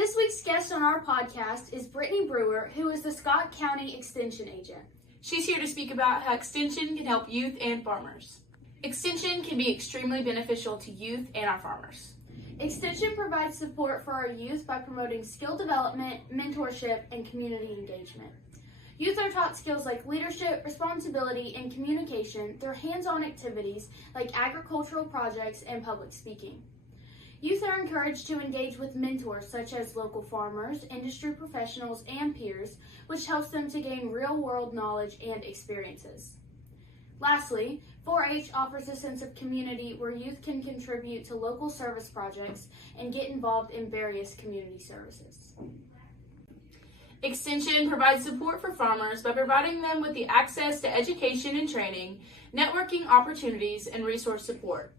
This week's guest on our podcast is Brittany Brewer, who is the Scott County Extension Agent. She's here to speak about how Extension can help youth and farmers. Extension can be extremely beneficial to youth and our farmers. Extension provides support for our youth by promoting skill development, mentorship, and community engagement. Youth are taught skills like leadership, responsibility, and communication through hands-on activities like agricultural projects and public speaking. Youth are encouraged to engage with mentors such as local farmers, industry professionals, and peers, which helps them to gain real-world knowledge and experiences. Lastly, 4-H offers a sense of community where youth can contribute to local service projects and get involved in various community services. Extension provides support for farmers by providing them with the access to education and training, networking opportunities, and resource support.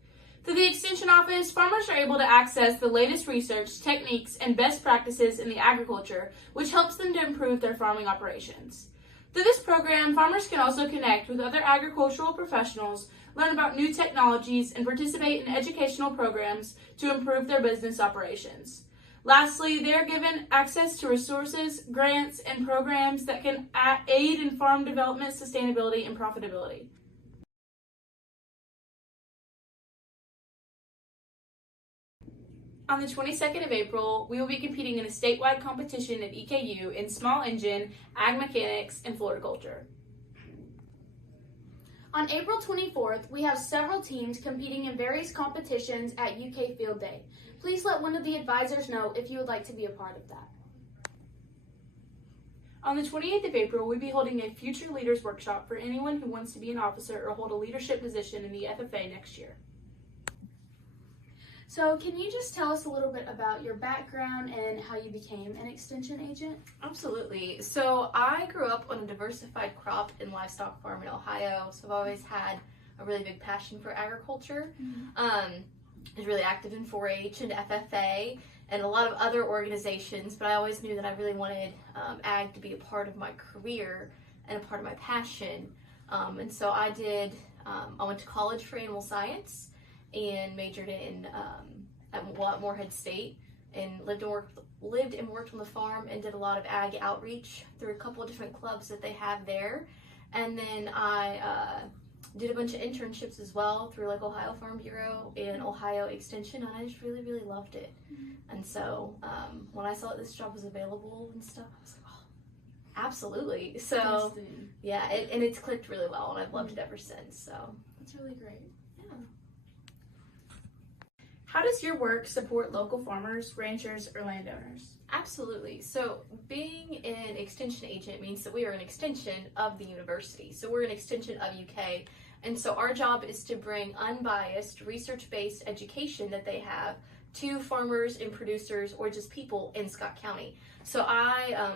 Through the Extension Office, farmers are able to access the latest research, techniques, and best practices in the agriculture, which helps them to improve their farming operations. Through this program, farmers can also connect with other agricultural professionals, learn about new technologies, and participate in educational programs to improve their business operations. Lastly, they are given access to resources, grants, and programs that can aid in farm development, sustainability, and profitability. On the 22nd of April, we will be competing in a statewide competition at EKU in small engine, ag mechanics, and floriculture. On April 24th, we have several teams competing in various competitions at UK Field Day. Please let one of the advisors know if you would like to be a part of that. On the 28th of April, we'll be holding a Future Leaders Workshop for anyone who wants to be an officer or hold a leadership position in the FFA next year. So can you just tell us a little bit about your background and how you became an extension agent? Absolutely. So I grew up on a diversified crop and livestock farm in Ohio, so I've always had a really big passion for agriculture. I was really active in 4-H and FFA and a lot of other organizations, but I always knew that I really wanted ag to be a part of my career and a part of my passion. And so I went to college for animal science and majored in at Moorhead State, and lived and worked on the farm and did a lot of ag outreach through a couple of different clubs that they have there. And then I did a bunch of internships as well through like Ohio Farm Bureau and Ohio Extension, and I just really, really loved it. And so when I saw that this job was available and stuff, I was like, oh, absolutely. So yeah, and it's clicked really well, and I've loved it ever since. So that's really great. How does your work support local farmers, ranchers, or landowners? Absolutely. So being an extension agent means that we are an extension of the university. So we're an extension of UK. And so our job is to bring unbiased, research-based education that they have to farmers and producers or just people in Scott County. So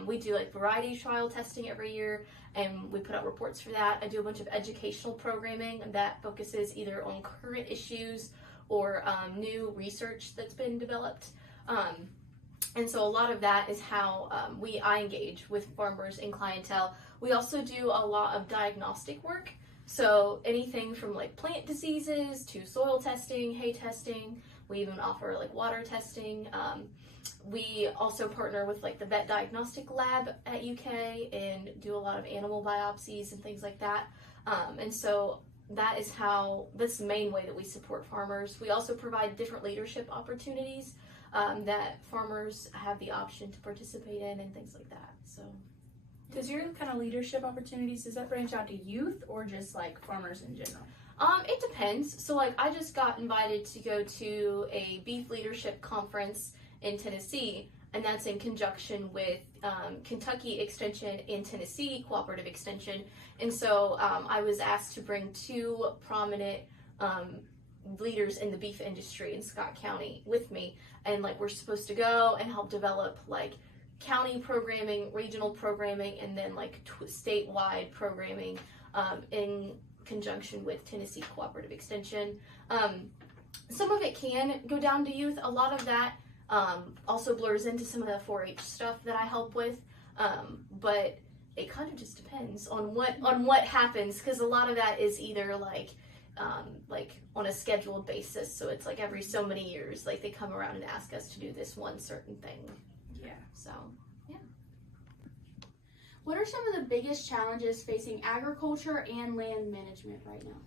we do like variety trial testing every year, and we put out reports for that. I do a bunch of educational programming that focuses either on current issues or new research that's been developed. And so a lot of that is how I engage with farmers and clientele. We also do a lot of diagnostic work. So anything from like plant diseases to soil testing, hay testing. We even offer like water testing. We also partner with like the vet diagnostic lab at UK and do a lot of animal biopsies and things like that. And so that's the main way that we support farmers. We also provide different leadership opportunities that farmers have the option to participate in and things like that. So, does your kind of leadership opportunities, does that branch out to youth or just like farmers in general? It depends. So like I just got invited to go to a beef leadership conference in Tennessee, and that's in conjunction with Kentucky Extension and Tennessee Cooperative Extension. And so I was asked to bring two prominent leaders in the beef industry in Scott County with me, and like we're supposed to go and help develop like county programming, regional programming, and then like statewide programming in conjunction with Tennessee Cooperative Extension. Some of it can go down to youth. A lot of that also blurs into some of the 4-H stuff that I help with, but it kind of just depends on what happens, because a lot of that is either like on a scheduled basis, so it's like every so many years, like they come around and ask us to do this one certain thing. Yeah. So What are some of the biggest challenges facing agriculture and land management right now?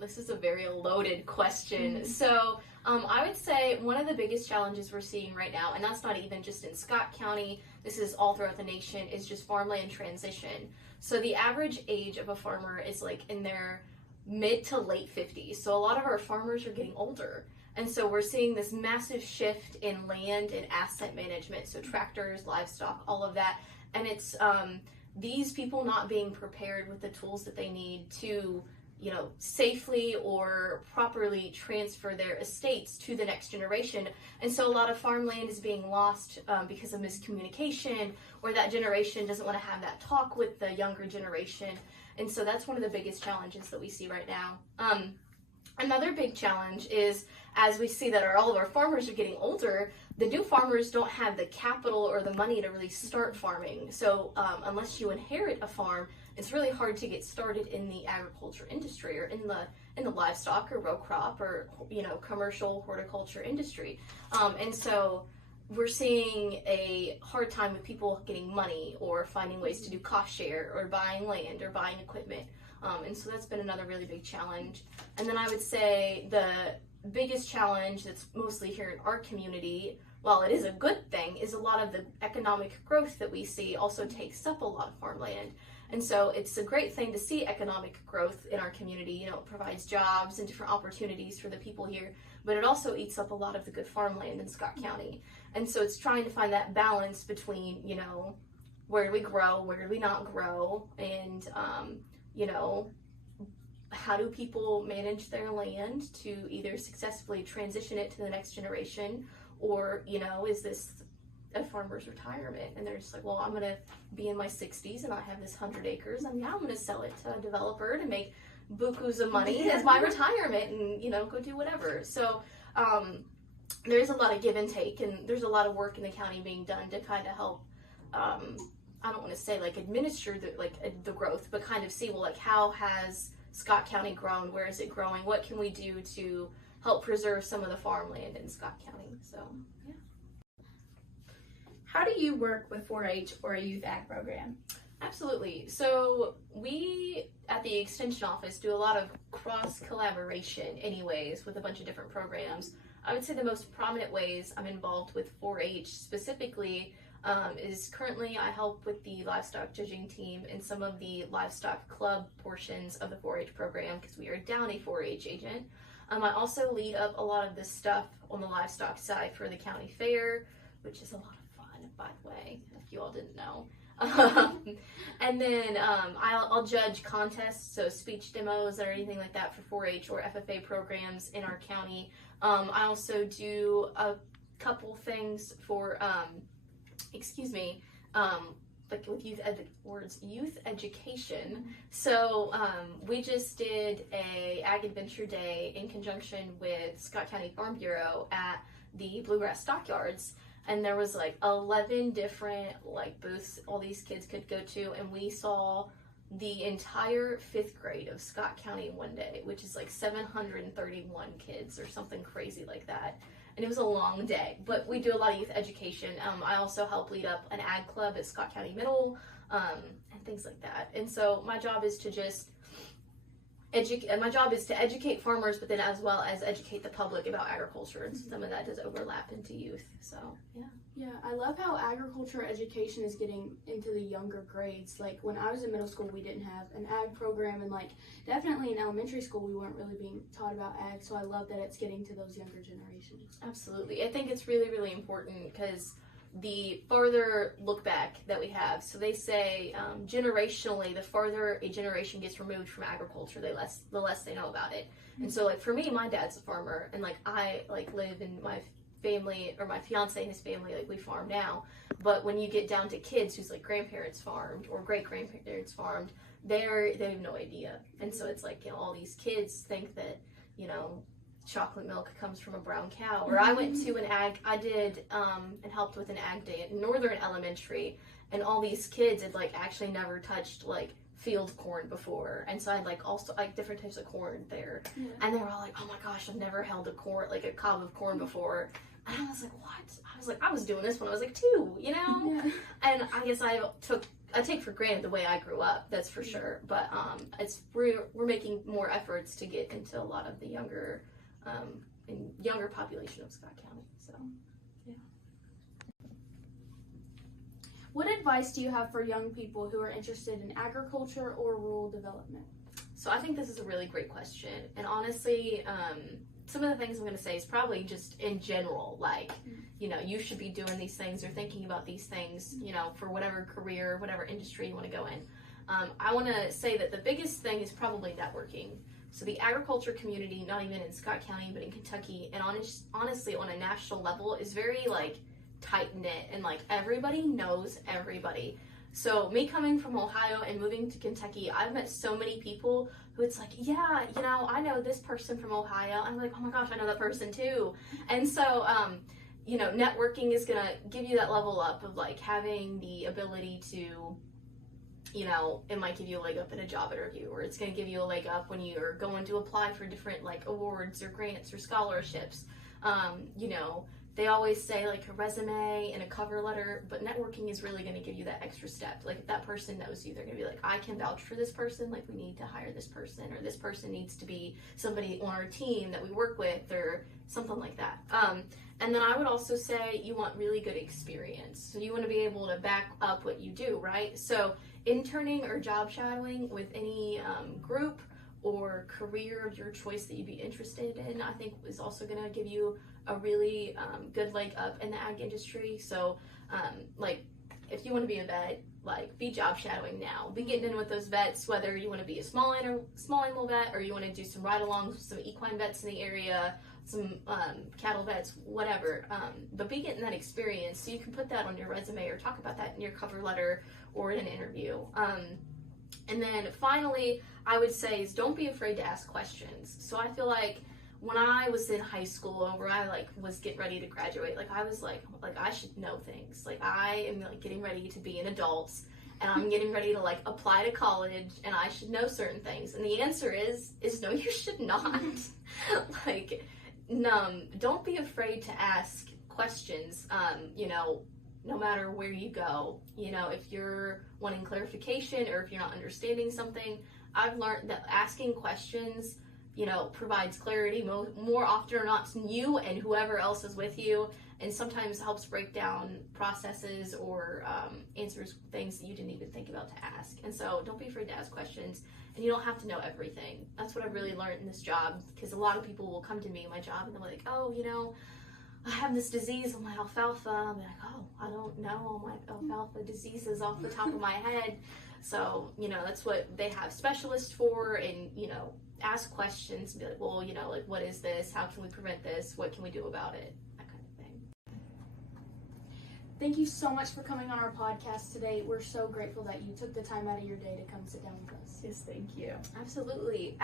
this is a very loaded question. So I would say one of the biggest challenges we're seeing right now, and that's not even just in Scott County, this is all throughout the nation, is just farmland transition. So the average age of a farmer is like in their mid to late 50s. So a lot of our farmers are getting older. And so we're seeing this massive shift in land and asset management. So tractors, livestock, all of that. And it's these people not being prepared with the tools that they need to, safely or properly transfer their estates to the next generation. And so a lot of farmland is being lost because of miscommunication, or that generation doesn't want to have that talk with the younger generation. And so that's one of the biggest challenges that we see right now. Another big challenge is, as we see that all of our farmers are getting older, the new farmers don't have the capital or the money to really start farming. So unless you inherit a farm, it's really hard to get started in the agriculture industry, or in the livestock or row crop, or commercial horticulture industry. And so we're seeing a hard time with people getting money, or finding ways to do cost share, or buying land, or buying equipment. And so that's been another really big challenge. And then I would say the biggest challenge that's mostly here in our community, while it is a good thing, is a lot of the economic growth that we see also takes up a lot of farmland. And so it's a great thing to see economic growth in our community. It provides jobs and different opportunities for the people here, but it also eats up a lot of the good farmland in Scott County. And so it's trying to find that balance between, where do we grow, where do we not grow, and, how do people manage their land to either successfully transition it to the next generation, or, is this a farmer's retirement? And they're just like, well, I'm going to be in my 60s and I have this 100 acres, and I'm going to sell it to a developer to make bukus of money as my retirement, and, go do whatever. So there's a lot of give and take, and there's a lot of work in the county being done to kind of help, I don't want to say administer the growth, but kind of see, well, how has Scott County grown? Where is it growing? What can we do to help preserve some of the farmland in Scott County? So, yeah. How do you work with 4-H or a youth ag program? Absolutely. So we at the Extension Office do a lot of cross collaboration anyways with a bunch of different programs. I would say the most prominent ways I'm involved with 4-H specifically is currently I help with the livestock judging team and some of the livestock club portions of the 4-H program, because we are down a 4-H agent. I also lead up a lot of this stuff on the livestock side for the county fair, which is a lot of fun, by the way, if you all didn't know. And then I'll judge contests, so speech demos or anything like that for 4-H or FFA programs in our county. I also do a couple things for with youth education. So we just did a Ag Adventure Day in conjunction with Scott County Farm Bureau at the Bluegrass Stockyards, and there was 11 different booths all these kids could go to, and we saw the entire 5th grade of Scott County in one day, which is 731 kids or something crazy like that. And it was a long day, but we do a lot of youth education. I also help lead up an ag club at Scott County Middle, and things like that. And so my job is to just educate farmers, but then as well as educate the public about agriculture, and some of that does overlap into youth. So Yeah, I love how agriculture education is getting into the younger grades. When I was in middle school, we didn't have an ag program, and definitely in elementary school, we weren't really being taught about ag. So I love that it's getting to those younger generations. Absolutely. I think it's really, really important, because the farther look back that we have, so they say generationally, the farther a generation gets removed from agriculture, the less they know about it. And so for me, my dad's a farmer, and I live in my family, or my fiance and his family, we farm now. But when you get down to kids whose grandparents farmed or great grandparents farmed, they have no idea. And so it's all these kids think that chocolate milk comes from a brown cow. Or I went to I did and helped with an ag day at Northern Elementary, and all these kids had actually never touched field corn before, and so I had like also like different types of corn there, and they were all like, "Oh my gosh, I've never held a cob of corn before," and I was like, "What?" I was like, "I was doing this when I was like 2, you know," and I guess I take for granted the way I grew up, that's for sure, but we're making more efforts to get into a lot of the younger population of Scott County, so. What advice do you have for young people who are interested in agriculture or rural development? So I think this is a really great question. And honestly, some of the things I'm going to say is probably just in general, like, you know, you should be doing these things or thinking about these things, you know, for whatever career, whatever industry you want to go in. I want to say that the biggest thing is probably networking. So the agriculture community, not even in Scott County, but in Kentucky, and honestly on a national level, is very, like, tight-knit, and like everybody knows everybody. So me coming from Ohio and moving to Kentucky, I've met so many people who it's like, yeah, you know, I know this person from Ohio. I'm like, oh my gosh, I know that person too. And so you know, networking is gonna give you that level up of like having the ability to, you know, it might give you a leg up in a job interview, or it's gonna give you a leg up when you're going to apply for different like awards or grants or scholarships. You know, they always say like a resume and a cover letter, but networking is really going to give you that extra step. Like if that person knows you, they're going to be like, I can vouch for this person, like we need to hire this person, or this person needs to be somebody on our team that we work with, or something like that. And then I would also say you want really good experience. So you want to be able to back up what you do, right? So interning or job shadowing with any group or career of your choice that you'd be interested in, I think is also going to give you a really good leg up in the ag industry. So like if you want to be a vet, like be job shadowing now, be getting in with those vets, whether you want to be a small animal vet, or you want to do some ride-alongs with some equine vets in the area, some cattle vets, whatever, but be getting that experience so you can put that on your resume or talk about that in your cover letter or in an interview. And then finally, I would say is don't be afraid to ask questions. So I feel like when I was in high school and where I like was getting ready to graduate, like I was like I should know things. Like I am like getting ready to be an adult, and I'm getting ready to like apply to college, and I should know certain things. And the answer is no, you should not. Like, don't be afraid to ask questions. You know, no matter where you go, you know, if you're wanting clarification or if you're not understanding something, I've learned that asking questions, you know, provides clarity more often or not to you and whoever else is with you, and sometimes helps break down processes or answers things that you didn't even think about to ask. And so don't be afraid to ask questions, and you don't have to know everything. That's what I've really learned in this job, because a lot of people will come to me in my job and they're like, oh, you know, I have this disease on my alfalfa. I'm like, oh, I don't know all my alfalfa diseases off the top of my head. So, you know, that's what they have specialists for, and, you know, ask questions, be like, well, you know, like, what is this? How can we prevent this? What can we do about it? That kind of thing. Thank you so much for coming on our podcast today. We're so grateful that you took the time out of your day to come sit down with us. Yes, thank you. Absolutely.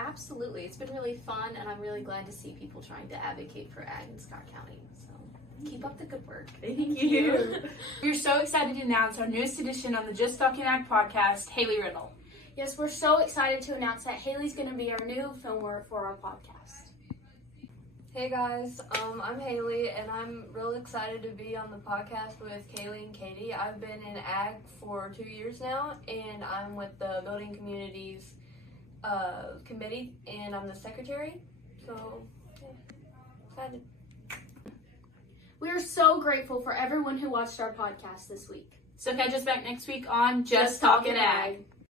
It's been really fun, and I'm really glad to see people trying to advocate for ag in Scott County. So keep up the good work. Thank you. We're so excited to announce our newest edition on the Just Talking Ag podcast, Haley Riddle. Yes, we're so excited to announce that Haley's going to be our new filmer for our podcast. Hey guys, I'm Haley, and I'm real excited to be on the podcast with Kaylee and Katie. I've been in ag for 2 years now, and I'm with the Building Communities Committee, and I'm the secretary, so yeah, excited. We are so grateful for everyone who watched our podcast this week. So catch us back next week on Just Talking Ag.